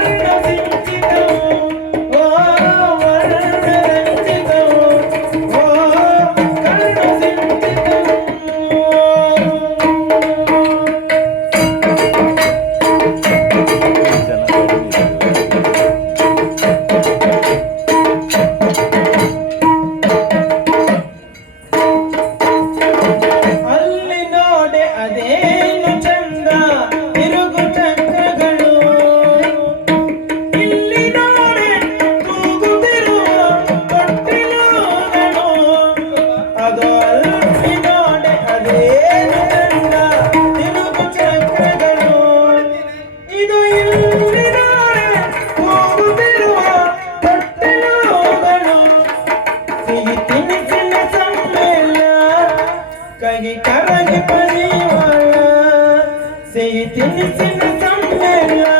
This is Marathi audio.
Brasil! सांगितले संपलेला. काही कारण परिवार. से तिने संपलेला.